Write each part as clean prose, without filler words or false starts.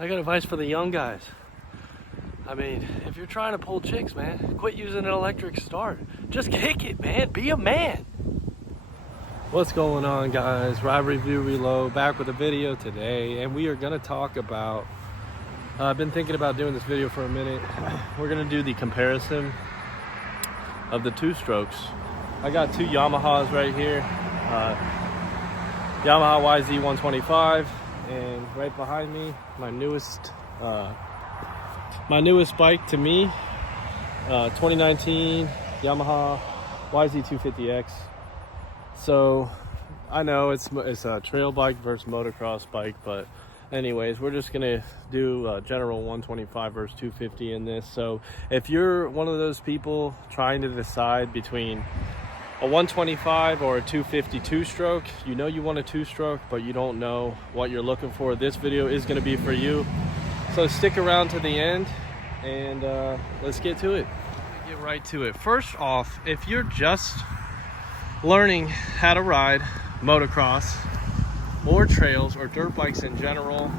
I got advice for the young guys. I mean, if you're trying to pull chicks, man, quit using an electric start. Just kick it, man. Be a man. What's going on, guys? Ride Review Reload back with a video today, and we are going to talk about I've been thinking about doing this video for a minute. We're going to do the comparison of the two strokes. I got two Yamahas right here, Yamaha YZ125, and right behind me, my newest bike to me, 2019 Yamaha YZ250X. So I know it's a trail bike versus motocross bike, but anyways, we're just gonna do a general 125 versus 250 in this. So if you're one of those people trying to decide between a 125 or a 250 two-stroke, you know you want a two-stroke, but you don't know what you're looking for, this video is gonna be for you. So stick around to the end, and let's get to it. Get right to it. First off, if you're just learning how to ride motocross or trails or dirt bikes in general,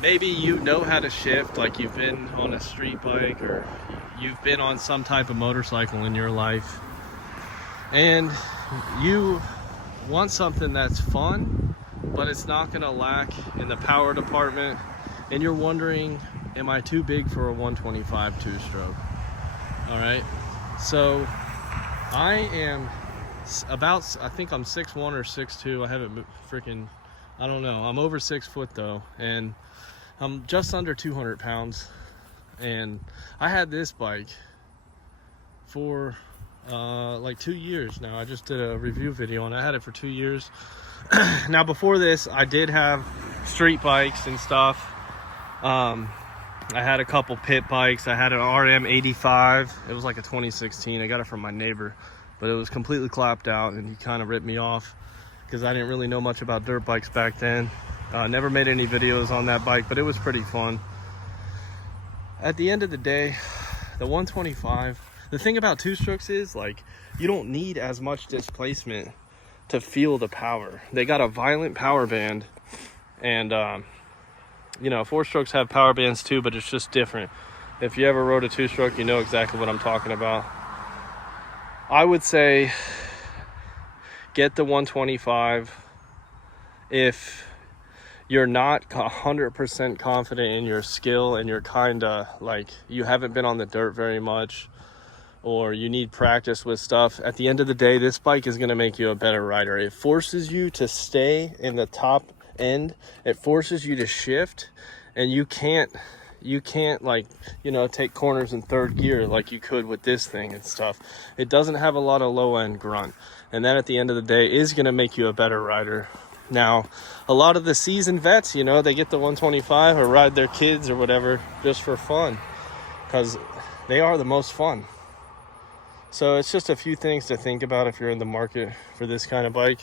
maybe you know how to shift, like you've been on a street bike or you've been on some type of motorcycle in your life, and you want something that's fun but it's not going to lack in the power department, and you're wondering, am I too big for a 125 two-stroke? All right, so I am about, I think I'm 6'1" or 6'2". I haven't I don't know. I'm over 6 foot though, and I'm just under 200 pounds. And I had this bike for like 2 years now. I just did a review video and I had it for 2 years. Now before this, I did have street bikes and stuff. I had a couple pit bikes. I had an RM85. It was like a 2016. I got it from my neighbor, but it was completely clapped out, and he kind of ripped me off because I didn't really know much about dirt bikes back then. Never made any videos on that bike, but it was pretty fun. At the end of the day, the 125, the thing about two strokes is, like, you don't need as much displacement to feel the power. They got a violent power band, and you know, four strokes have power bands too, but it's just different. If you ever rode a two stroke, you know exactly what I'm talking about. I would say get the 125 if you're not 100% confident in your skill and you're kind of like, you haven't been on the dirt very much, or you need practice with stuff. At the end of the day, this bike is going to make you a better rider. It forces you to stay in the top end. It forces you to shift, and you can't like, you know, take corners in third gear like you could with this thing and stuff. It doesn't have a lot of low end grunt, and that at the end of the day is going to make you a better rider. Now, a lot of the seasoned vets, you know, they get the 125 or ride their kids or whatever just for fun, because they are the most fun. So it's just a few things to think about if you're in the market for this kind of bike.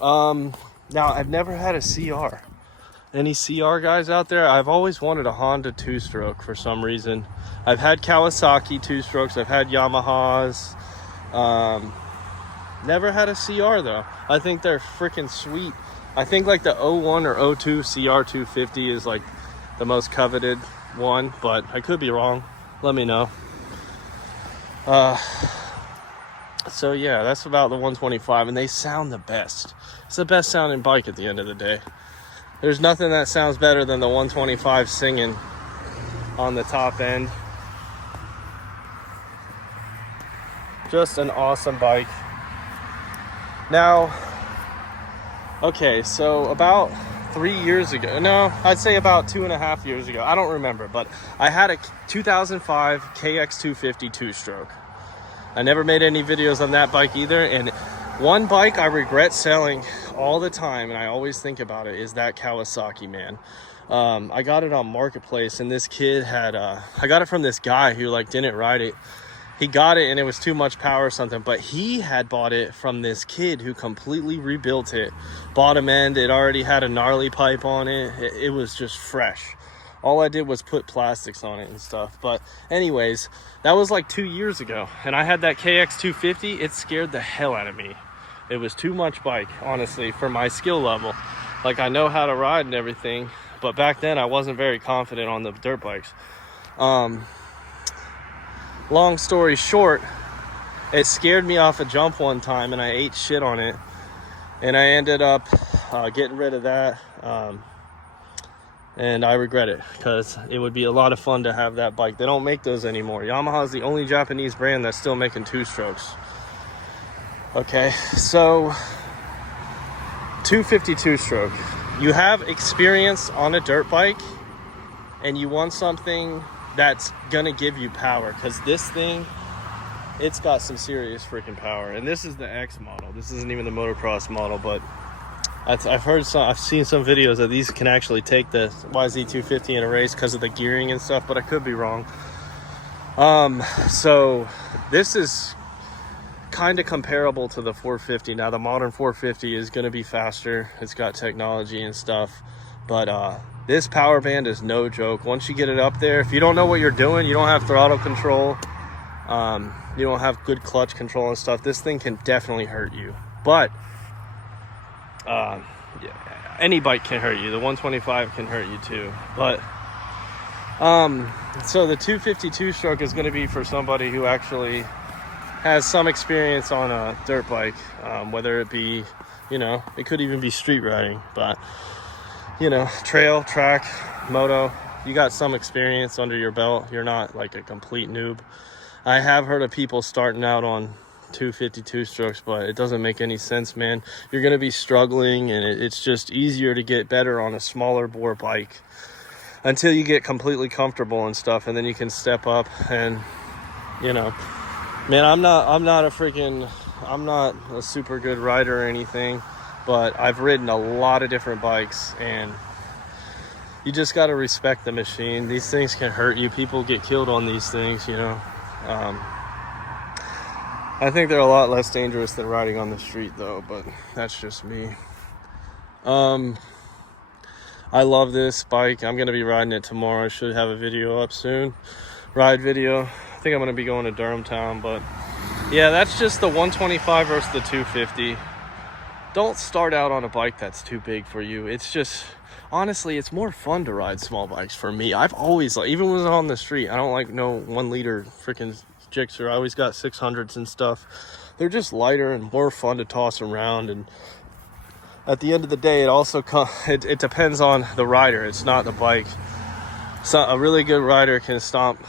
Now, I've never had a CR. Any CR guys out there? I've always wanted a Honda two-stroke for some reason. I've had Kawasaki two-strokes. I've had Yamahas. Never had a CR though. I think they're freaking sweet. I think like the 01 or 02 CR250 is like the most coveted one, but I could be wrong. Let me know. So yeah, that's about the 125, and they sound the best. It's the best sounding bike at the end of the day. There's nothing that sounds better than the 125 singing on the top end. Just an awesome bike. Now, okay, so about 3 years ago, no, I'd say about 2.5 years ago, I don't remember, but I had a 2005 KX250 two-stroke. I never made any videos on that bike either, and one bike I regret selling all the time, and I always think about it, is that Kawasaki, man. I got it on Marketplace, and this kid had, I got it from this guy who like didn't ride it. He got it and it was too much power or something, but he had bought it from this kid who completely rebuilt it. Bottom end, it already had a gnarly pipe on it. It was just fresh. All I did was put plastics on it and stuff. But anyways, that was like 2 years ago, and I had that KX250. It scared the hell out of me. It was too much bike, honestly, for my skill level. Like, I know how to ride and everything, but back then I wasn't very confident on the dirt bikes. Long story short, it scared me off a jump one time and I ate shit on it, and I ended up getting rid of that, and I regret it, because it would be a lot of fun to have that bike. They don't make those anymore. Yamaha is the only Japanese brand that's still making 2-strokes. Okay, so 252 stroke. You have experience on a dirt bike and you want something that's gonna give you power, because this thing, it's got some serious freaking power. And this is the X model. This isn't even the motocross model, but I've seen some videos that these can actually take the YZ250 in a race because of the gearing and stuff, but I could be wrong. So this is kind of comparable to the 450. Now the modern 450 is going to be faster. It's got technology and stuff, but this power band is no joke. Once you get it up there, if you don't know what you're doing, you don't have throttle control, you don't have good clutch control and stuff, this thing can definitely hurt you. But yeah, any bike can hurt you. The 125 can hurt you too. But so the 252 stroke is going to be for somebody who actually has some experience on a dirt bike, whether it be, you know, it could even be street riding, but, you know, trail, track, moto, you got some experience under your belt. You're not like a complete noob. I have heard of people starting out on 252 strokes, but it doesn't make any sense, man. You're going to be struggling, and it's just easier to get better on a smaller bore bike until you get completely comfortable and stuff, and then you can step up. And, you know, man, I'm not a super good rider or anything, but I've ridden a lot of different bikes, and you just got to respect the machine. These things can hurt you. People get killed on these things, you know. I think they're a lot less dangerous than riding on the street, though, but that's just me. I love this bike. I'm going to be riding it tomorrow. I should have a video up soon. Ride video. I think I'm going to be going to Durham Town, but yeah, that's just the 125 versus the 250. Don't start out on a bike that's too big for you. It's just, honestly, it's more fun to ride small bikes for me. I've always, like, even when I was on the street, I don't like no 1 liter freaking Gixxer. I always got 600s and stuff. They're just lighter and more fun to toss around. And at the end of the day, it also it depends on the rider. It's not the bike. So a really good rider can stomp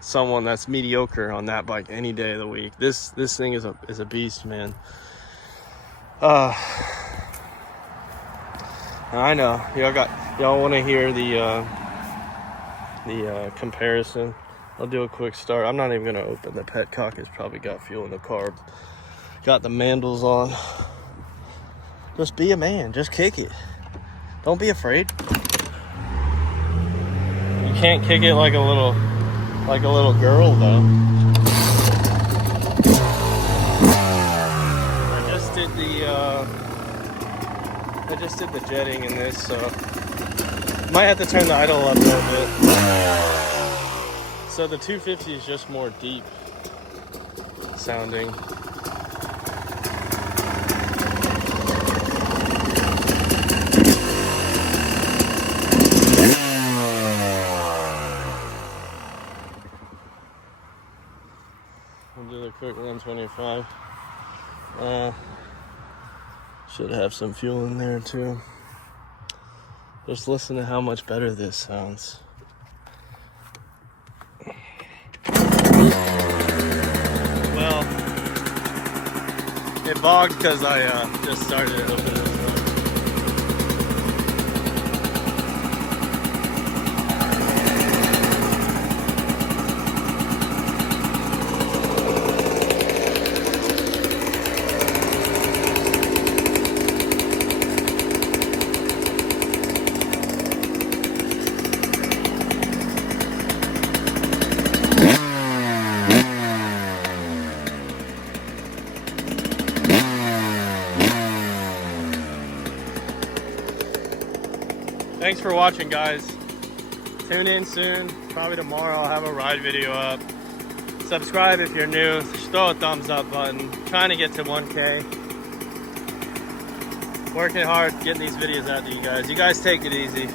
someone that's mediocre on that bike any day of the week. This thing is a beast, man. I know y'all want to hear the comparison. I'll do a quick start. I'm not even gonna open the petcock. It's probably got fuel in the carb. Got the mandals on. Just be a man. Just kick it. Don't be afraid. You can't kick it like a little girl, though. I just did the jetting in this, so might have to turn the idle up a little bit. So the 250 is just more deep sounding. We'll do the quick 125. Should have some fuel in there too. Just listen to how much better this sounds. Well, it bogged because I just started it open. Thanks for watching, guys. Tune in soon. Probably tomorrow I'll have a ride video up. Subscribe if you're new. Just throw a thumbs up button. Trying to get to 1K. Working hard, getting these videos out to you guys. You guys take it easy.